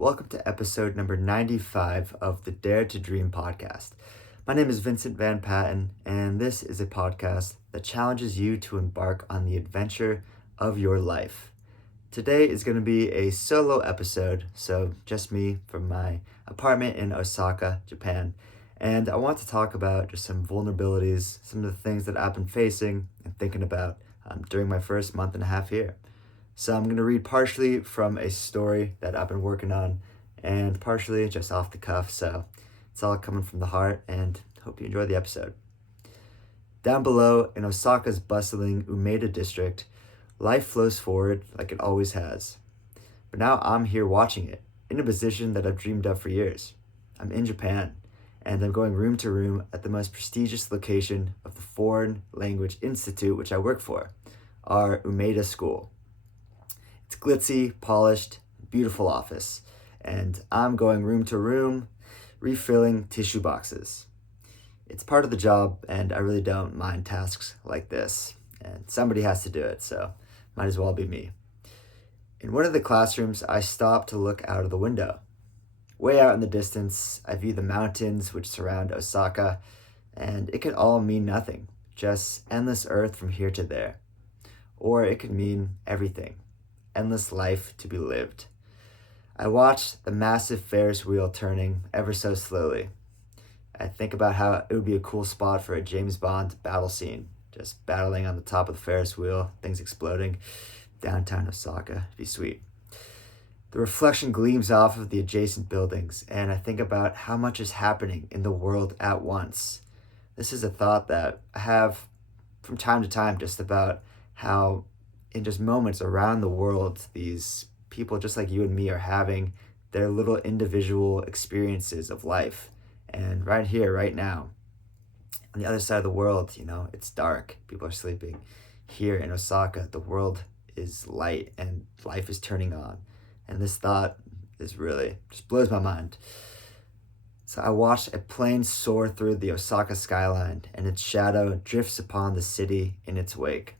Welcome to episode number 95 of the Dare to Dream podcast. My name is Vincent Van Patten, and this is a podcast that challenges you to embark on the adventure of your life. Today is going to be a solo episode, so just me from my apartment in Osaka, Japan. And I want to talk about just some vulnerabilities, some of the things that I've been facing and thinking about during my first month and a half here. So I'm going to read partially from a story that I've been working on and partially just off the cuff. So it's all coming from the heart, and hope you enjoy the episode. Down below in Osaka's bustling Umeda district, life flows forward like it always has. But now I'm here watching it in a position that I've dreamed of for years. I'm in Japan, and I'm going room to room at the most prestigious location of the Foreign Language Institute, which I work for, our Umeda school. It's glitzy, polished, beautiful office, and I'm going room to room, refilling tissue boxes. It's part of the job, and I really don't mind tasks like this, and somebody has to do it, so might as well be me. In one of the classrooms, I stop to look out of the window. Way out in the distance, I view the mountains which surround Osaka, and it could all mean nothing, just endless earth from here to there. Or it could mean everything. Endless life to be lived. I watch the massive Ferris wheel turning ever so slowly. I think about how it would be a cool spot for a James Bond battle scene, just battling on the top of the Ferris wheel, things exploding, downtown Osaka. It'd be sweet. The reflection gleams off of the adjacent buildings, and I think about how much is happening in the world at once. This is a thought that I have from time to time, just about how in just moments around the world, these people just like you and me are having their little individual experiences of life. And right here, right now, on the other side of the world, it's dark. People are sleeping. Here in Osaka, the world is light and life is turning on. And this thought is really just blows my mind. So I watched a plane soar through the Osaka skyline, and its shadow drifts upon the city in its wake.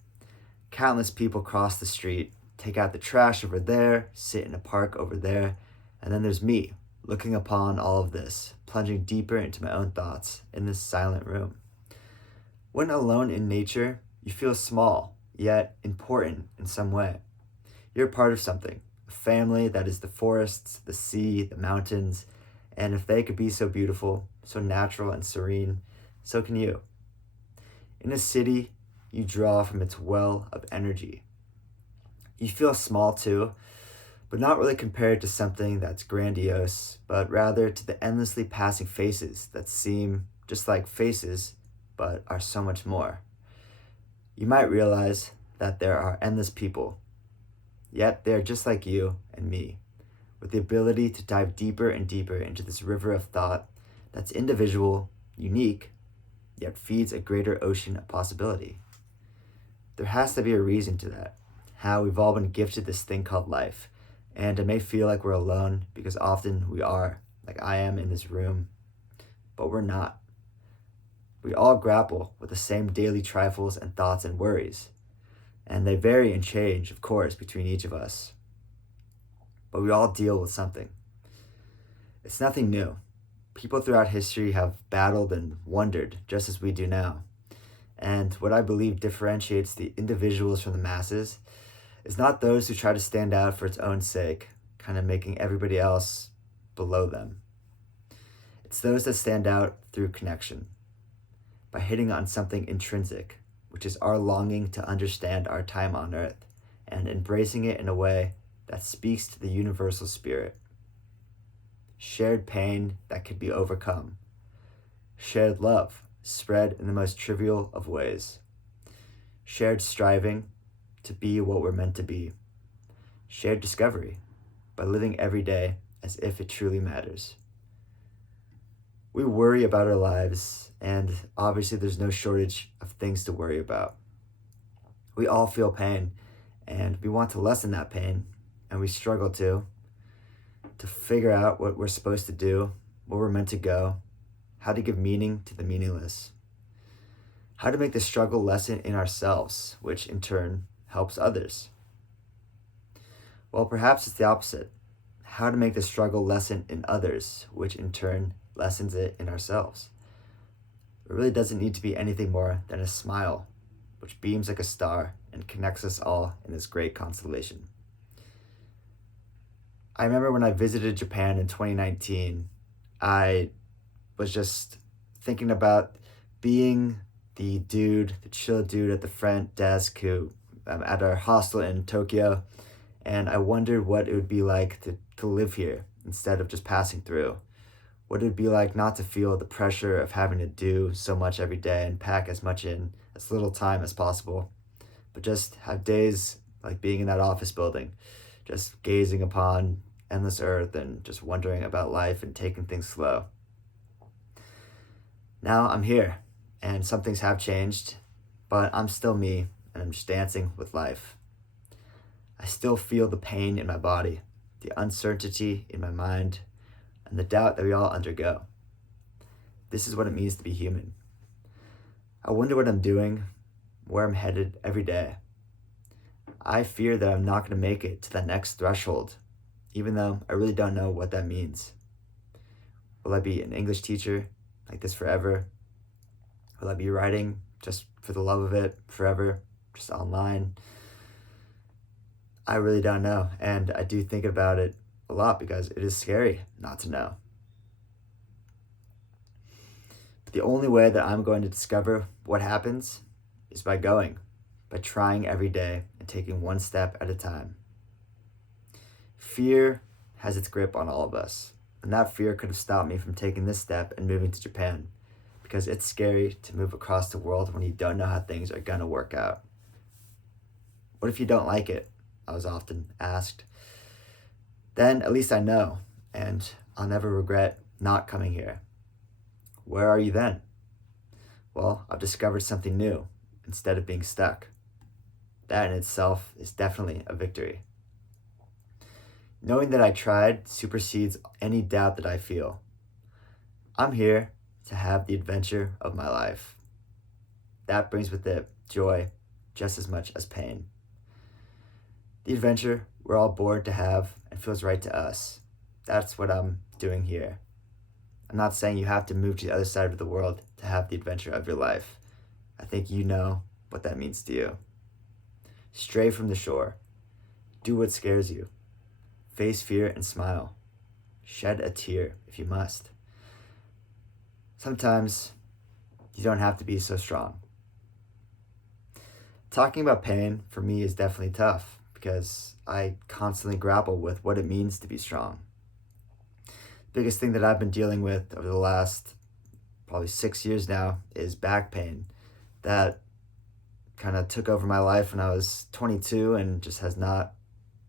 Countless people cross the street, take out the trash over there, sit in a park over there, and then there's me, looking upon all of this, plunging deeper into my own thoughts in this silent room. When alone in nature, you feel small, yet important in some way. You're part of something, a family that is the forests, the sea, the mountains, and if they could be so beautiful, so natural and serene, so can you. In a city, you draw from its well of energy. You feel small too, but not really compared to something that's grandiose, but rather to the endlessly passing faces that seem just like faces, but are so much more. You might realize that there are endless people, yet they're just like you and me, with the ability to dive deeper and deeper into this river of thought that's individual, unique, yet feeds a greater ocean of possibility. There has to be a reason to that, how we've all been gifted this thing called life, and it may feel like we're alone because often we are, like I am in this room, but we're not. We all grapple with the same daily trifles and thoughts and worries, and they vary and change, of course, between each of us, but we all deal with something. It's nothing new. People throughout history have battled and wondered just as we do now. And what I believe differentiates the individuals from the masses is not those who try to stand out for its own sake, kind of making everybody else below them. It's those that stand out through connection, by hitting on something intrinsic, which is our longing to understand our time on earth, and embracing it in a way that speaks to the universal spirit. Shared pain that could be overcome. Shared love spread in the most trivial of ways. Shared striving to be what we're meant to be. Shared discovery by living every day as if it truly matters. We worry about our lives, and obviously there's no shortage of things to worry about. We all feel pain, and we want to lessen that pain, and we struggle to figure out what we're supposed to do, where we're meant to go, how to give meaning to the meaningless, how to make the struggle lessen in ourselves, which in turn helps others. Well, perhaps it's the opposite. how to make the struggle lessen in others, which in turn lessens it in ourselves. It really doesn't need to be anything more than a smile, which beams like a star and connects us all in this great constellation. I remember when I visited Japan in 2019, I was just thinking about being the chill dude at the front desk who at our hostel in Tokyo, and I wondered what it would be like to live here instead of just passing through. What it would be like not to feel the pressure of having to do so much every day and pack as much in as little time as possible, but just have days like being in that office building, just gazing upon endless earth and just wondering about life and taking things slow. Now I'm here, and some things have changed, but I'm still me, and I'm just dancing with life. I still feel the pain in my body, the uncertainty in my mind, and the doubt that we all undergo. This is what it means to be human. I wonder what I'm doing, where I'm headed every day. I fear that I'm not going to make it to that next threshold, even though I really don't know what that means. Will I be an English teacher like this forever? Will I be writing just for the love of it forever, just online? I really don't know, and I do think about it a lot because it is scary not to know. But the only way that I'm going to discover what happens is by trying every day and taking one step at a time. Fear has its grip on all of us, and that fear could have stopped me from taking this step and moving to Japan, because it's scary to move across the world when you don't know how things are gonna work out. What if you don't like it? I was often asked. Then at least I know, and I'll never regret not coming here. Where are you then? Well, I've discovered something new instead of being stuck. That in itself is definitely a victory. Knowing that I tried supersedes any doubt that I feel. I'm here to have the adventure of my life. That brings with it joy just as much as pain. The adventure we're all born to have and feels right to us. That's what I'm doing here. I'm not saying you have to move to the other side of the world to have the adventure of your life. I think you know what that means to you. Stray from the shore. Do what scares you. Face fear and smile. Shed a tear if you must. Sometimes you don't have to be so strong. Talking about pain for me is definitely tough because I constantly grapple with what it means to be strong. The biggest thing that I've been dealing with over the last probably 6 years now is back pain that kind of took over my life when I was 22 and just has not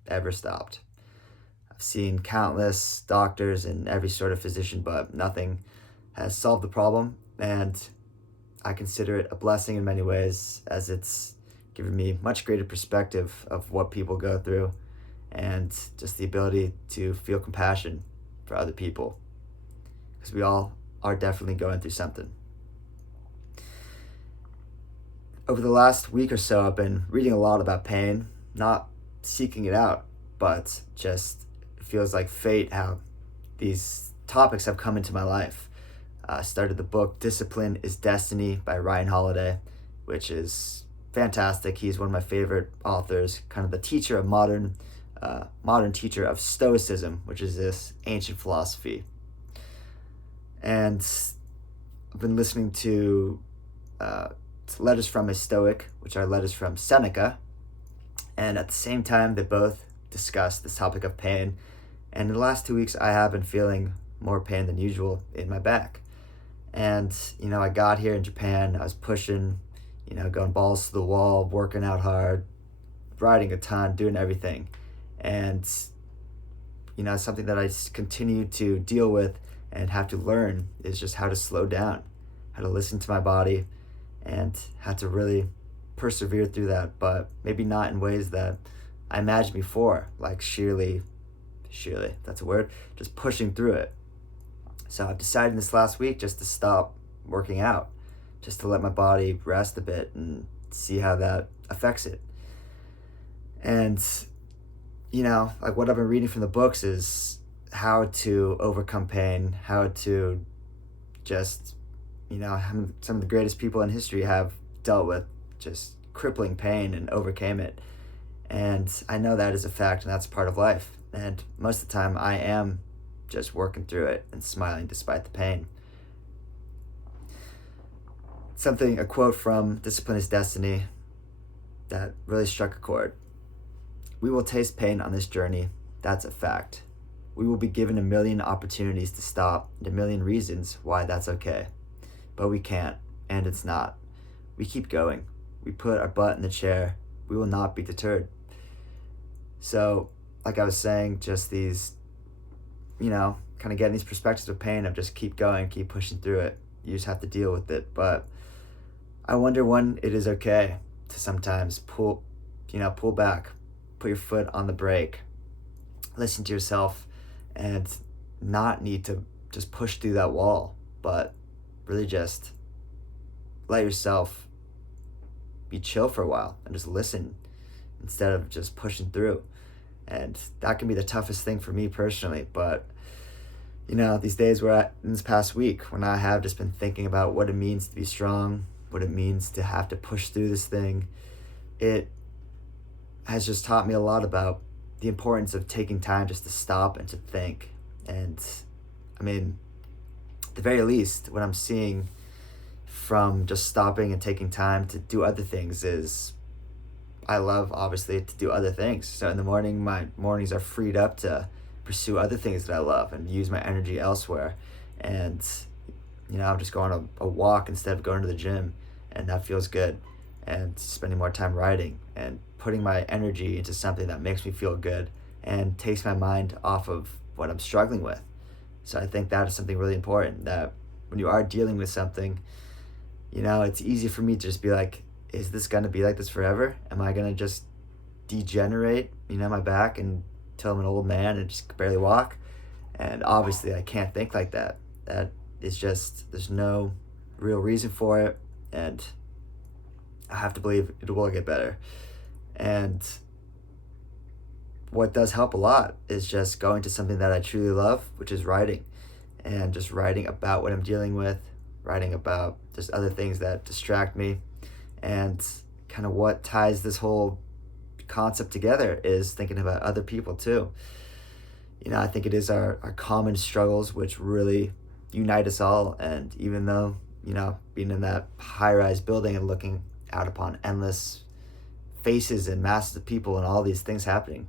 ever stopped. I've seen countless doctors and every sort of physician, but nothing has solved the problem, and I consider it a blessing in many ways, as it's given me much greater perspective of what people go through and just the ability to feel compassion for other people, because we all are definitely going through something. Over the last week or so, I've been reading a lot about pain, not seeking it out, but just it feels like fate how these topics have come into my life. I started the book Discipline is Destiny by Ryan Holiday, which is fantastic. He's one of my favorite authors, kind of the teacher of modern teacher of Stoicism, which is this ancient philosophy. And I've been listening to Letters from a Stoic, which are letters from Seneca, and at the same time they both discuss this topic of pain. And in the last 2 weeks I have been feeling more pain than usual in my back. And I got here in Japan, I was pushing, going balls to the wall, working out hard, riding a ton, doing everything. And something that I continue to deal with and have to learn is just how to slow down, how to listen to my body, and how to really persevere through that, but maybe not in ways that I imagined before, like sheerly, that's a word, just pushing through it. So I've decided this last week just to stop working out, just to let my body rest a bit and see how that affects it. And like what I've been reading from the books is how to overcome pain, how to just, some of the greatest people in history have dealt with just crippling pain and overcame it. And I know that is a fact, and that's part of life. And most of the time, I am just working through it and smiling despite the pain. A quote from Discipline is Destiny that really struck a chord. We will taste pain on this journey. That's a fact. We will be given a million opportunities to stop and a million reasons why that's okay. But we can't, and it's not. We keep going. We put our butt in the chair. We will not be deterred. So, like I was saying, just these, kind of getting these perspectives of pain of just keep going, keep pushing through it. You just have to deal with it. But I wonder when it is okay to sometimes pull back, put your foot on the brake, listen to yourself, and not need to just push through that wall, but really just let yourself be chill for a while and just listen instead of just pushing through. And that can be the toughest thing for me personally. But these days in this past week, when I have just been thinking about what it means to be strong, what it means to have to push through this thing, it has just taught me a lot about the importance of taking time just to stop and to think. And I mean, at the very least, what I'm seeing from just stopping and taking time to do other things is I love, obviously, to do other things. So in the morning, my mornings are freed up to pursue other things that I love and use my energy elsewhere. And, I'm just going on a walk instead of going to the gym, and that feels good. And spending more time writing and putting my energy into something that makes me feel good and takes my mind off of what I'm struggling with. So I think that is something really important, that when you are dealing with something, it's easy for me to just be like, is this going to be like this forever? Am I going to just degenerate, my back until I'm an old man and just barely walk? And obviously I can't think like that. That is just, there's no real reason for it. And I have to believe it will get better. And what does help a lot is just going to something that I truly love, which is writing. And just writing about what I'm dealing with, writing about just other things that distract me. And kind of what ties this whole concept together is thinking about other people too. I think it is our common struggles which really unite us all. And even though, being in that high-rise building and looking out upon endless faces and masses of people and all these things happening,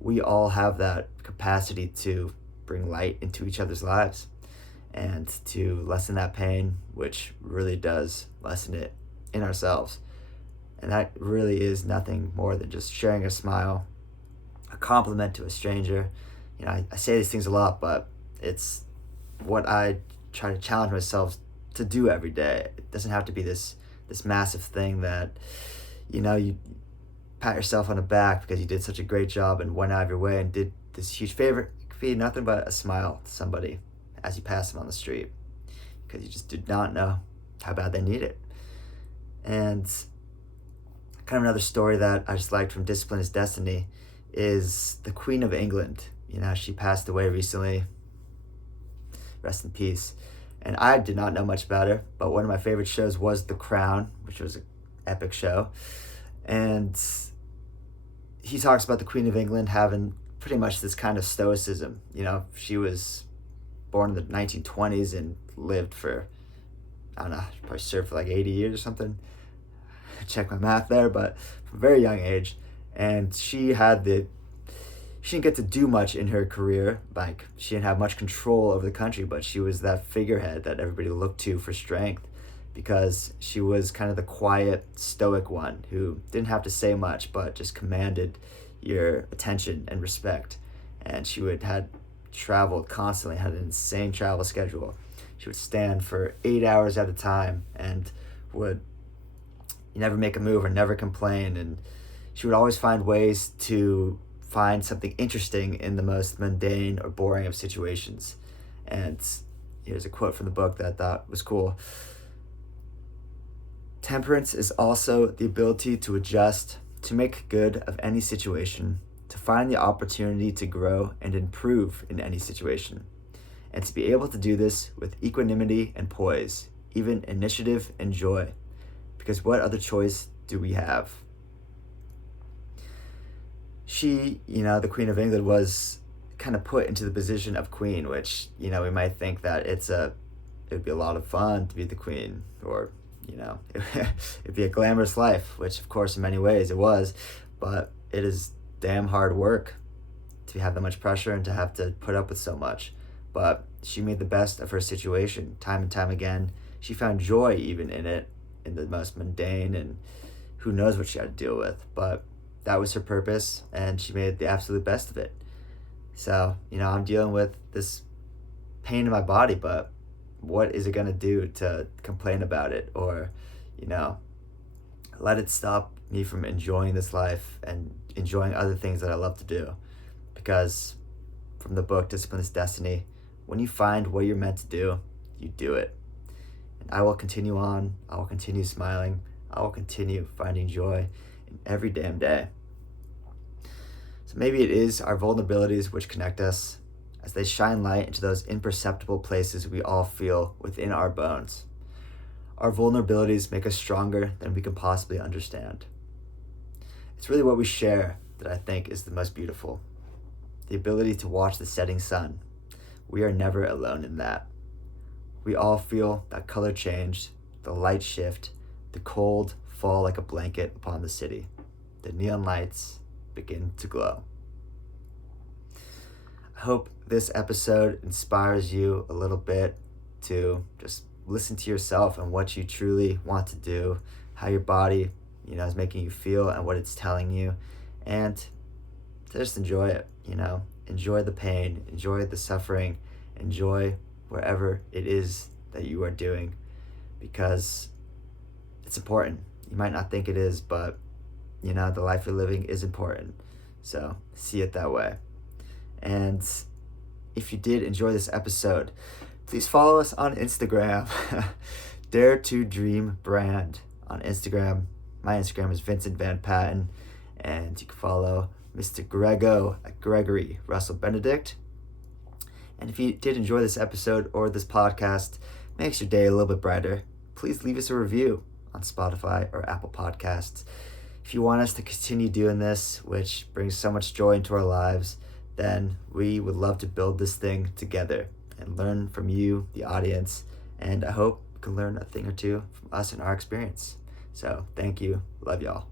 we all have that capacity to bring light into each other's lives and to lessen that pain, which really does lessen it in ourselves. And that really is nothing more than just sharing a smile, a compliment to a stranger. I say these things a lot, but it's what I try to challenge myself to do every day. It doesn't have to be this massive thing that, you pat yourself on the back because you did such a great job and went out of your way and did this huge favor. It could be nothing but a smile to somebody as you pass them on the street, because you just did not know how bad they need it. And kind of another story that I just liked from Discipline is Destiny is the Queen of England. She passed away recently. Rest in peace. And I did not know much about her, but one of my favorite shows was The Crown, which was an epic show. And he talks about the Queen of England having pretty much this kind of stoicism. She was born in the 1920s and lived for, I don't know, she probably served for like 80 years or something. Check my math there, but from a very young age. And she didn't get to do much in her career. Like, she didn't have much control over the country, but she was that figurehead that everybody looked to for strength, because she was kind of the quiet, stoic one who didn't have to say much, but just commanded your attention and respect. And she had traveled constantly, had an insane travel schedule. She would stand for 8 hours at a time and would never make a move or never complain. And she would always find ways to find something interesting in the most mundane or boring of situations. And here's a quote from the book that I thought was cool. Temperance is also the ability to adjust, to make good of any situation, to find the opportunity to grow and improve in any situation, and to be able to do this with equanimity and poise, even initiative and joy, because what other choice do we have? She, the Queen of England, was kind of put into the position of queen, which, we might think that it would be a lot of fun to be the queen, or, it'd be a glamorous life, which of course in many ways it was, but it is damn hard work to have that much pressure and to have to put up with so much. But she made the best of her situation time and time again. She found joy even in it, in the most mundane, and who knows what she had to deal with, but that was her purpose, and she made the absolute best of it. So, I'm dealing with this pain in my body, but what is it going to do to complain about it, or, let it stop me from enjoying this life and enjoying other things that I love to do? Because from the book, Discipline is Destiny, when you find what you're meant to do, you do it. And I will continue on. I will continue smiling. I will continue finding joy in every damn day. So maybe it is our vulnerabilities which connect us, as they shine light into those imperceptible places we all feel within our bones. Our vulnerabilities make us stronger than we can possibly understand. It's really what we share that I think is the most beautiful. The ability to watch the setting sun. We are never alone in that. We all feel that color change, the light shift, the cold fall like a blanket upon the city. The neon lights begin to glow. I hope this episode inspires you a little bit to just listen to yourself and what you truly want to do, how your body, is making you feel and what it's telling you, and to just enjoy it, enjoy the pain, enjoy the suffering, enjoy wherever it is that you are doing, because it's important. You might not think it is, but the life you're living is important. So see it that way. And if you did enjoy this episode, please follow us on Instagram, Dare to Dream Brand on Instagram. My Instagram is Vincent Van Patten, and you can follow Mr. Grego at Gregory Russell Benedict. And if you did enjoy this episode or this podcast, makes your day a little bit brighter, please leave us a review on Spotify or Apple Podcasts. If you want us to continue doing this, which brings so much joy into our lives, then we would love to build this thing together and learn from you, the audience, and I hope you can learn a thing or two from us and our experience. So thank you. Love y'all.